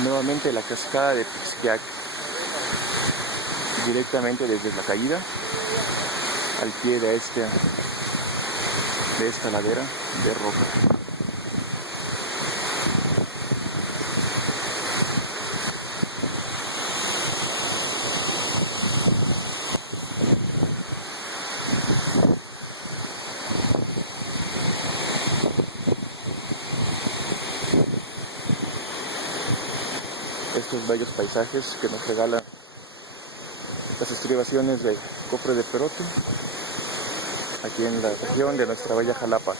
Nuevamente la cascada de Tuxtlac, directamente desde la caída al pie de esta ladera de roca. Estos bellos paisajes que nos regalan las estribaciones de Copre de Perote, aquí en la región de nuestra bella Jalapa.